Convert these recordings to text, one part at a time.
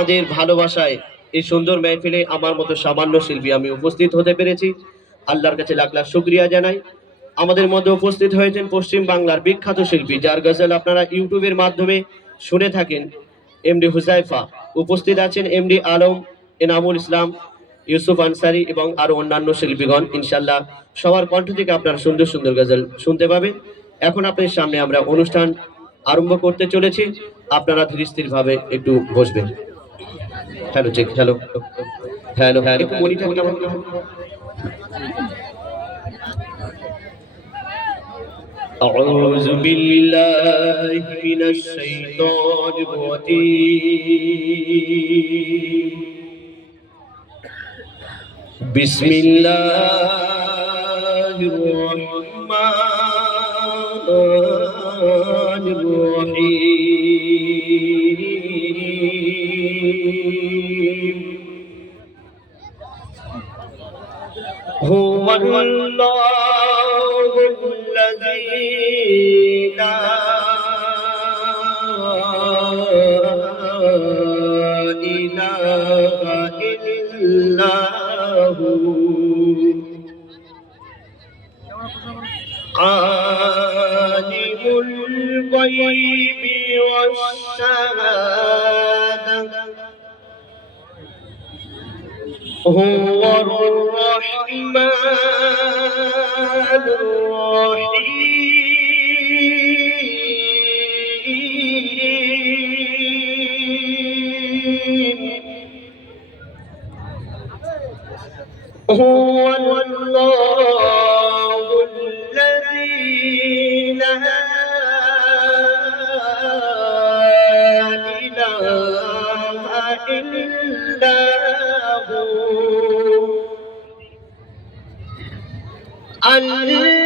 আমাদের ভালোবাসায় এই সুন্দর মেহফিলে আমার মতো সামান্য শিল্পী আমি উপস্থিত হতে পেরেছি। আল্লাহর কাছে লাখ লাখ শুকরিয়া জানাই। আমাদের মধ্যে উপস্থিত হয়েছেন পশ্চিম বাংলার বিখ্যাত শিল্পী, যার গজল আপনারা ইউটিউবের মাধ্যমে শুনে থাকেন, এমডি হুজাইফা। উপস্থিত আছেন এমডি আলম, এনামুল ইসলাম, ইউসুফ আনসারি এবং আরো অন্যান্য শিল্পীগণ। ইনশাল্লাহ সবার কণ্ঠ থেকে আপনারা সুন্দর সুন্দর গজল শুনতে পাবেন। এখন আপনাদের সামনে আমরা অনুষ্ঠান আরম্ভ করতে চলেছি। আপনারা ধীর স্থির ভাবে একটু বসবেন। Hello check, hello hello hello, একটু মনিটর কেমন? أعوذ بالله من الشيطان الرجيم. بسم الله الرحمن الرحيم. هو الله الذي لا إله إلا هو عالم الغيب والشهادة هو الرحمن الرحيم. هو الله الذي لا إله إلا هو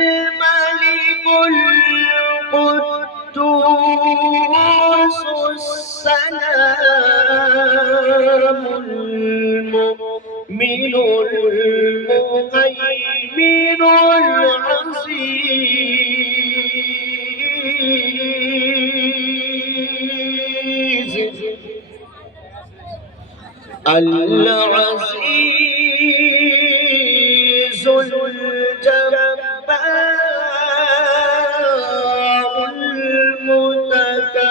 الملك القدوس السلام المؤمن المهيمن العزيز العزيز الجبار المتكبر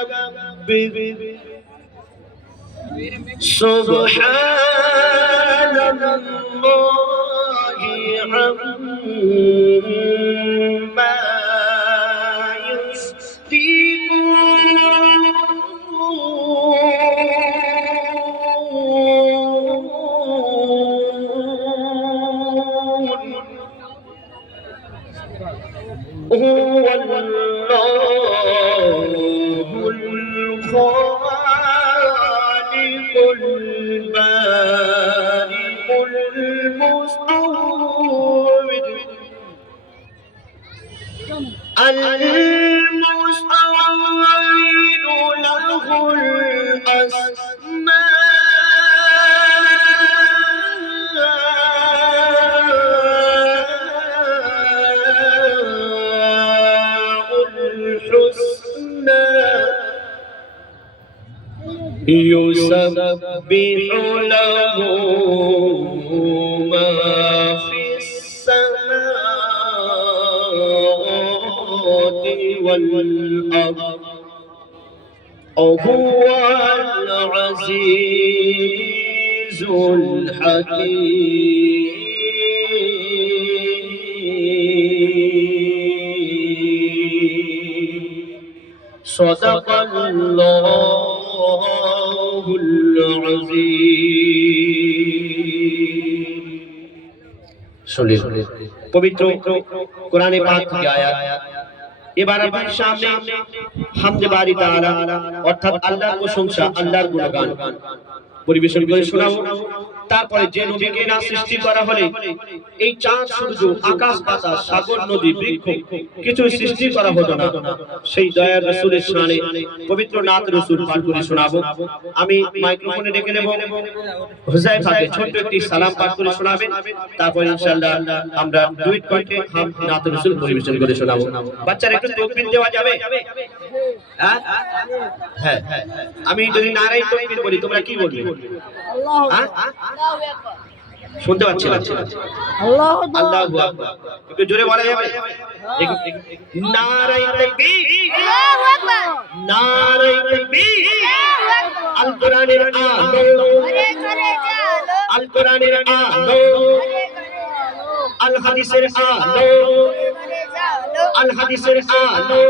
سبحان الله عما يصفون. هو الله الخالق البارئ المصور المصور له الأسماء الحسنى يسبح له ما في السماوات والأرض وهو العزيز الحكيم. صدق الله العظيم. শুনলেন পবিত্র কোরআনে পাক থেকে আয়াত। এবার আপনার সামনে হামদে বারি তাআলা অর্থাৎ আল্লাহর প্রশংসা, আল্লাহর গুণগান পরিবেশন করে শোনাবো। তারপরে যে নবীকে না সৃষ্টি করা হলে এই চাঁদ সূর্য আকাশ বাতাস সাগর নদী বৃক্ষ কিছু সৃষ্টি করা হতো না। সেই দয়ার রাসূলের শানে পবিত্র নাত রাসূল পাঠ করে শোনাবো। আমি মাইক্রোফোনে ডেকে নেব হুযায়ফাকে ছোট্ট একটি সালাম পাঠ করে শোনাবেন, তারপর ইনশাআল্লাহ আমরা ডুয়েট কণ্ঠে হাম নাত রাসূল পরিবেশন করে শোনাবো। বাচ্চারা একটু তাকবীর দেওয়া যাবে? হ্যাঁ হ্যাঁ, আমি যদি নারায়ে তাকবীর বলি তোমরা কি বলবে? শুনতে পাচ্ছি না? আল্লাহু আকবার, একটু জোরে বলা যাবে? নারায়ে তাকবীর, আল্লাহু আকবার, নারায়ে তাকবীর, আল কোরআনের আলো, আল কোরআনের আলো, আল হাদিসের আলো, আল হাদিসের আলো,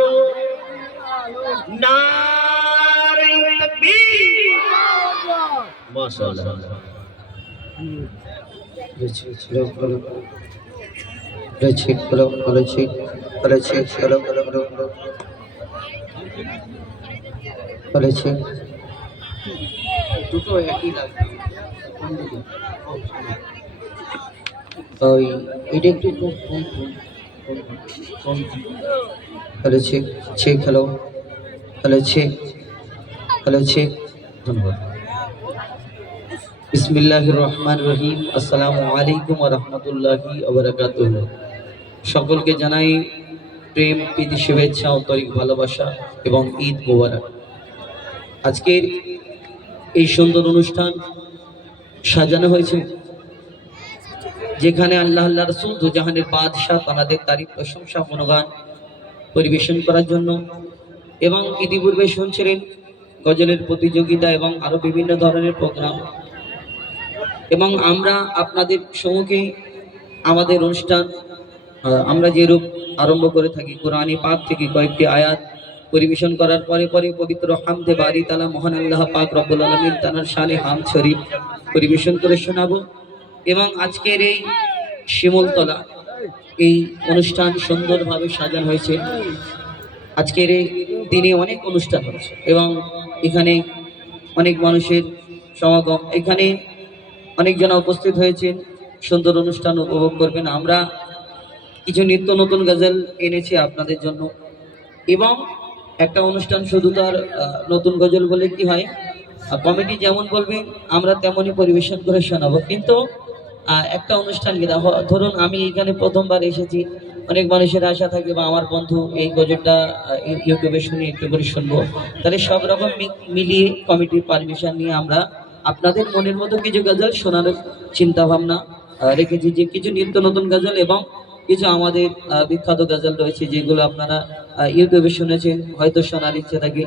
নারায়ে তাকবীর, মাশাআল্লাহ। দুটো একই লাগে, এটা একটু ধন্যবাদ। বিসমিল্লাহির রহমানির রহিম। আসসালামু আলাইকুম ওয়া রাহমাতুল্লাহি ওয়া বারাকাতুহু। সকলকে জানাই প্রেম প্রীতি শুভেচ্ছা আন্তরিক ভালোবাসা এবং ঈদ মোবারক। আজকের এই সুন্দর অনুষ্ঠান সাজানো হয়েছে যেখানে আল্লাহ রাসূল দুজাহানের বাদশাহ তানাদের তারিফ প্রশংসা গুণগান পরিবেশন করার জন্য, এবং ইতিপূর্বে শুনছিলেন গজলের প্রতিযোগিতা এবং আরো বিভিন্ন ধরনের প্রোগ্রাম। এবং আমরা আপনাদের সম্মুখে আমাদের অনুষ্ঠান আমরা যে রূপ আরম্ভ করে থাকি কোরআন পাক থেকে কয়েকটি আয়াত পরিবেশন করার পরে পরে পবিত্র হামদে বারি তাআলা মহান আল্লাহ পাক রব্বুল আলামিন তার শানে হামদ শরীফ পরিবেশন করে শোনাবো। এবং আজকের এই শিমুলতলা এই অনুষ্ঠান সুন্দরভাবে সাজানো হয়েছে। আজকের এই দিনে অনেক অনুষ্ঠান হচ্ছে এবং এখানে অনেক মানুষের সমাগম, এখানে অনেকজন উপস্থিত হয়েছেন, সুন্দর অনুষ্ঠান উপভোগ করবেন। আমরা কিছু নিত্য নতুন গজল এনেছি আপনাদের জন্য, এবং একটা অনুষ্ঠান শুধু তার নতুন গজল বলে কি হয়, কমিটি যেমন বলবেন আমরা তেমনই পরিবেশন করে শোনাবো। কিন্তু একটা অনুষ্ঠান কি ধরুন আমি এখানে প্রথমবার এসেছি, অনেক মানুষের আশা থাকে বা আমার বন্ধু এই গজলটা ইউটিউবে শুনে একটু করে শুনবো, তাহলে সব রকম মিলিয়ে কমিটির পারমিশন নিয়ে আমরা আপনাদের মনের মতো কিছু গজল শোনানোর চিন্তা ভাবনা রেখেছি, যে কিছু নিত্য নতুন গজল এবং কিছু আমাদের বিখ্যাত গজল রয়েছে যেগুলো আপনারা ইউটিউবে শুনেছেন, হয়তো শোনার ইচ্ছে থাকে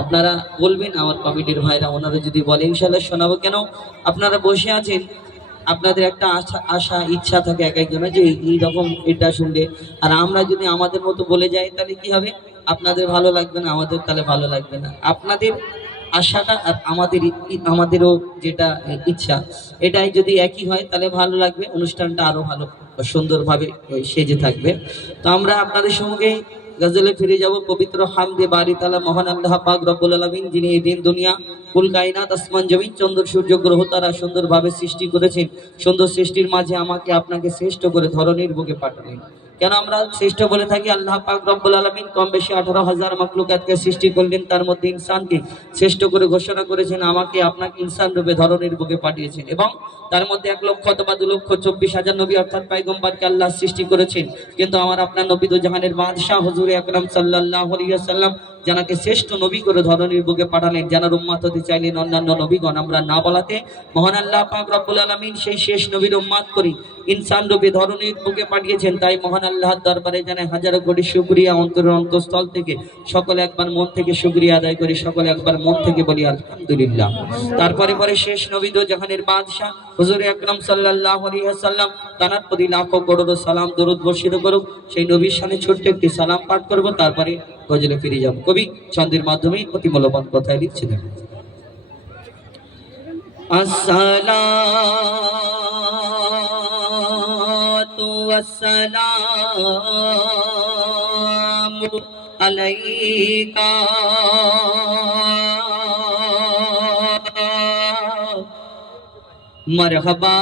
আপনারা বলবেন আমার কমিটির ভাইরা, ওনারা যদি বলে ইনশাআল্লাহ শোনাবো। কেন আপনারা বসে আছেন, আপনাদের একটা আশা ইচ্ছা থাকে এক একজনের যে এইরকম এটা শুনলে, আর আমরা যদি আমাদের মতো বলে যাই তাহলে কি হবে, আপনাদের ভালো লাগবে না, আমাদের তাহলে ভালো লাগবে না। আপনাদের আশাটা আর আমাদেরও যেটা ইচ্ছা এটাই যদি একই হয় তাহলে ভালো লাগবে, অনুষ্ঠানটা আরো ভালো সুন্দরভাবে সেজে থাকবে। তো আমরা আপনাদের সঙ্গে গজলে ফিরে যাব পবিত্র হামদে বারি তাআলা মহান আল্লাহ পাক রব্বুল আলামিন, যিনি এই দিন দুনিয়া কুল কায়নাত আসমান জমিন চন্দ্র সূর্য গ্রহ তারা সুন্দরভাবে সৃষ্টি করেছেন। সুন্দর সৃষ্টির মাঝে আমাকে আপনাকে শ্রেষ্ঠ করে ধরনীর বুকে পাঠালেন। কেন আমরা শ্রেষ্ঠ বলে থাকি, আল্লাহ পাক রব্বুল আলামিন কম বেশি 18,000 মাখলুকাতকে সৃষ্টি করলেন, তার মধ্যে ইনসানকে শ্রেষ্ঠ করে ঘোষণা করেছেন, আমাকে আপনাকে ইনসান রূপে ধরনীর বুকে পাঠিয়েছেন। এবং তার মধ্যে 1 লক্ষ অথবা 2 লক্ষ 24,000 নবী অর্থাৎ পয়গম্বরকে আল্লাহ সৃষ্টি করেছেন, কিন্তু আমার আপনার নবী তো জাহানের বাদশাহ হুজুর আকরাম সাল্লাল্লাহু আলাইহি ওয়াসাল্লাম জানাকে শ্রেষ্ঠ নবী করে ধরনীর বুকে পাঠালেন। জানার উম্মত হতে চাইলেন অন্যান্য নবীগণ, আমরা না বলাতে মহান আল্লাহ পাক রব্বুল আলামিন সেই শেষ নবীর উম্মত করি ইনসান রূপে ধরনীর বুকে পাঠিয়েছেন। তাই মহান আল্লাহর দরবারে জানাই হাজারো কোটি শুকরিয়া, অন্তরের অন্তঃস্থল থেকে সকলে একবার মন থেকে শুকরিয়া আদায় করি, সকলে একবার মন থেকে বলি আলহামদুলিল্লাহ। তারপরে পরে শেষ নবী দো জাহানের বাদশাহ হুজুর আকরাম সাল্লাল্লাহু আলাইহি ওয়াসাল্লাম তানার প্রতি লাখো করোড় সালাম দরুদ বর্ষিত করুক। সেই নবীর শানে ছোট্ট একটি সালাম পাঠ করব, তারপরে গজলে ফিরে যাব। কবি ছন্দের মাধ্যমে অতি মূল্যবান কথায় লিখছিলেন, আসসালাতু ওয়াসসালামু আলাইকা मरहबा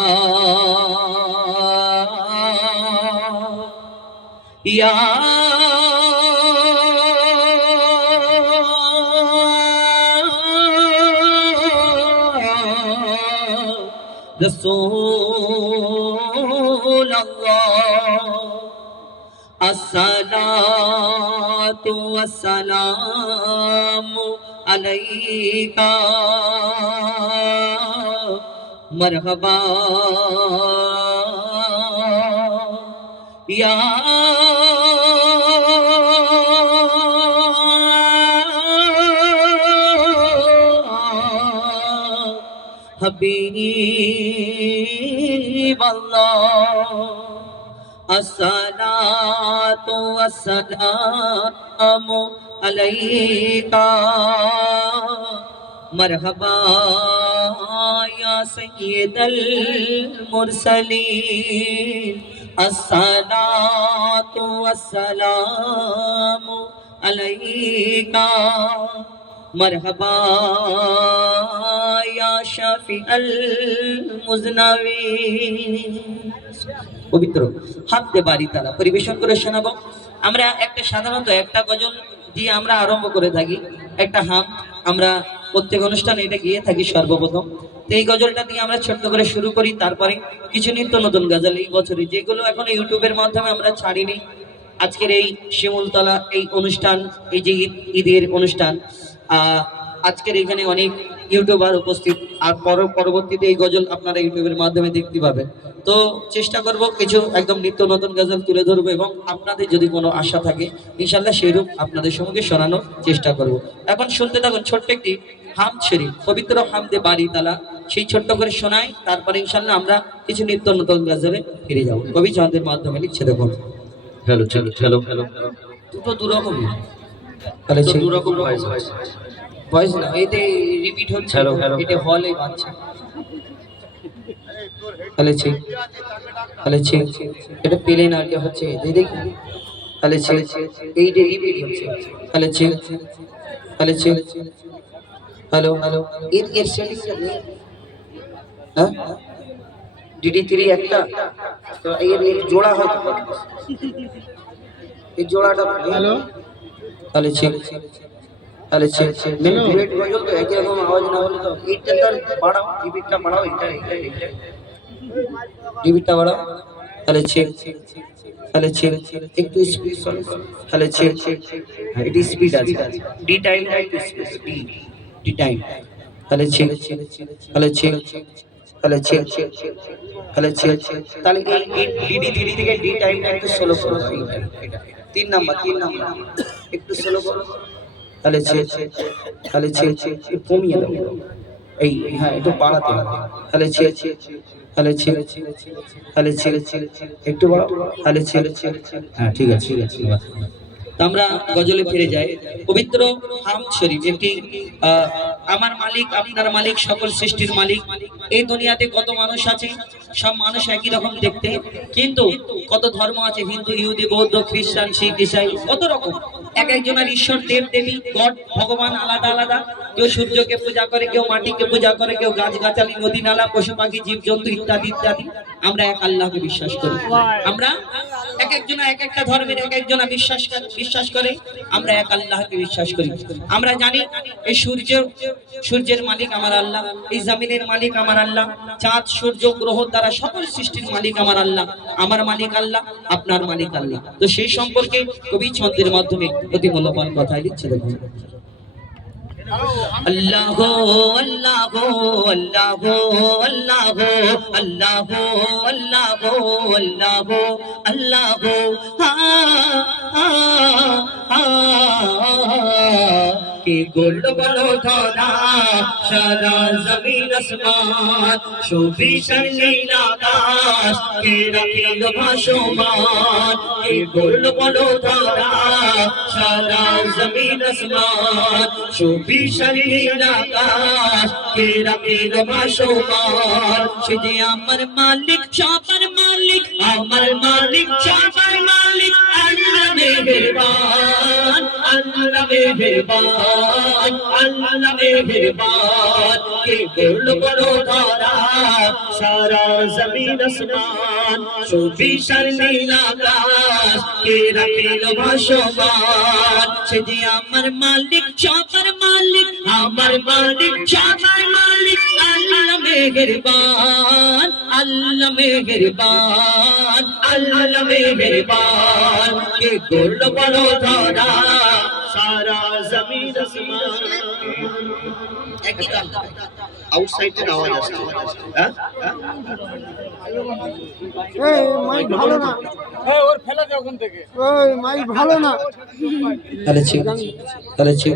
या रसूल अल्लाह अस्सलातु वस्सलामु अलैका मरहबा या हबीब अल्लाह अस्सलातु वस्सलामु अलैका मरहबा या सय्यदल मुरसलीन अस्सलातु वस्सलामु अलैका मरहबा या शाफिअल मुज़नबीन। পবিত্র হামদে বাড়ি তালা পরিবেশন করে শোনাবো। আমরা একটা সাধারণত একটা গজল দিয়ে আমরা আরম্ভ করে থাকি, একটা হাম আমরা প্রত্যেক অনুষ্ঠানে এটা গিয়ে থাকি সর্বপ্রথম। তো এই গজলটা দিয়ে আমরা ছোট্ট করে শুরু করি, তারপরে কিছু নিত্য নতুন গজল এই বছরে যেগুলো এখন ইউটিউবের মাধ্যমে আমরা ছাড়িনি। আজকের এই শিমুলতলা এই অনুষ্ঠান, এই যে ঈদের অনুষ্ঠান, আজকের এখানে অনেক ইউটিউবার উপস্থিত, আর পরবর্তীতে এই গজল আপনারা ইউটিউবের মাধ্যমে দেখতে পাবেন। তো চেষ্টা করব কিছু একদম নিত্য নতুন গজল তুলে ধরবো, এবং আপনাদের যদি কোনো আশা থাকে ইনশাল্লাহ সেইরূপ আপনাদের সঙ্গে শোনানোর চেষ্টা করব। এখন শুনতে থাকুন ছোট্ট একটি হাম শরীফ, পবিত্র হামদে বাড়ি তালা, সেই ছোট্ট করে শোনাই, তারপরে ইনশাল্লাহ আমরা কিছু নিত্য নতুন গজলে ফিরে যাবো। কবি চন্দ্রের মাধ্যমে লিখছে দেখুন। হ্যালো হ্যালো হ্যালো হ্যালো দুটো দুরকম, তাহলে দুরকম ভয়েস না, এতে রিপিট হচ্ছে, এটা হলে বাচ্চা তাহলে ঠিক, তাহলে ঠিক এটা পেলে না, এটা হচ্ছে দেখি, তাহলে ঠিক এইটা রিপিট হচ্ছে, তাহলে ঠিক, তাহলে ঠিক। হ্যালো হ্যালো এর এর সেটিংটা নেই, হ্যাঁ DD3 একটা, তো এর এর জোড়া হয়তো এই জোড়াটা হ্যালো, তাহলে ঠিক, তাহলে ঠিক মেন ডুয়েট গজল তো একই রকম আওয়াজ না হলে তো এইটা তার বাড়াও, রিপিটটা বাড়াও, এটা এটা এটা রিপিটটা বাড়াও, তাহলে ঠিক, তাহলে ঠিক একটু স্পিড চলো, তাহলে ঠিক, এটা স্পিড আছে, ডি টাইম একটু স্পিড, ডি টাইম, তাহলে ঠিক, তাহলে ঠিক, তাহলে ঠিক, তাহলে ঠিক, তাহলে এই DD3 থেকে ডি টাইমটা একটু স্লো করো, এটা 3 নাম্বার একটু স্লো করো, তাহলে ঠিক, তাহলে ঠিক কমিয়ে দাও, এই হ্যাঁ একটু বাড়াতে হবে, তাহলে ঠিক, তাহলে ঠিক, তাহলে ঠিক একটু বাড়াও, তাহলে ঠিক, হ্যাঁ ঠিক আছে, ঠিক আছে। আমরা গজলে ফিরে যাই। পবিত্র হাম শরীফ একটি আমার মালিক আপনার মালিক সকল সৃষ্টির মালিক। এই দুনিয়াতে কত মানুষ আছে, সব মানুষ একই রকম দেখতে, কিন্তু কত ধর্ম আছে, হিন্দু, ইহুদি, বৌদ্ধ, খ্রিস্টান, শিখ, ইসাই, কত রকম। এক একজনের ঈশ্বর, দেব দেবী, গড, ভগবান আলাদা আলাদা। কেউ সূর্যকে পূজা করে, কেউ মাটিকে পূজা করে, কেউ গাছ গাছালি, নদী নালা, পশু পাখি, জীবজন্তু ইত্যাদি ইত্যাদি। আমরা এক আল্লাহকে বিশ্বাস করি। আমরা এক একজনা এক একটা ধর্মের এক একজনা বিশ্বাস করে, আমরা এক আল্লাহকে বিশ্বাস করি। আমরা জানি এই সূর্যের মালিক আমার আল্লাহ, এই জমিনের মালিক আমার আল্লাহ, চাঁদ সূর্য গ্রহ দ্বারা সকল সৃষ্টির মালিক আমার আল্লাহ, আমার মালিক আল্লাহ, আপনার মালিক আল্লাহ। তো সেই সম্পর্কে কবি ছন্দের মাধ্যমে অতি মূল্যবান কথা লিখছে দেখুন। अल्लाह अल्लाह अल्लाह अल्लाह अल्लाह अल्लाह अल्लाह अल्लाह के गोल्ड बलो धरा सारा जमीन आसमान शोभी शर्मील आकाश के रखिल भासमान के गोल्ड बलो धरा सारा जमीन आसमान शोभी शर्मील आकाश के रखिल भासमान सिद्धि अमर मालिक शापर मालिक अमर मालिक शापर मालिक अल्लाह मेहरबान আল্লাহ মেহেরবান আল্লাহ মেহেরবান কে করল বড় ধরা সারা জমিন আসমান সুবিশাল নীল আকাশ কে রাখিল ভাসমান সে যে আমার মালিক সবার মালিক আমার মালিক সবার মালিক আল্লাহ মেহেরবান আল্লাহ মেহেরবান আল্লাহ মেহেরবান কে করল বড় ধরা সারা জমিন আসমান আউটসাইড থেকে আওয়াজ আসছে হ্যাঁ এই মাইক ভালো না, ওর ফেলা দে ওখান থেকে, ওই মাইক ভালো না। তাহলে ঠিক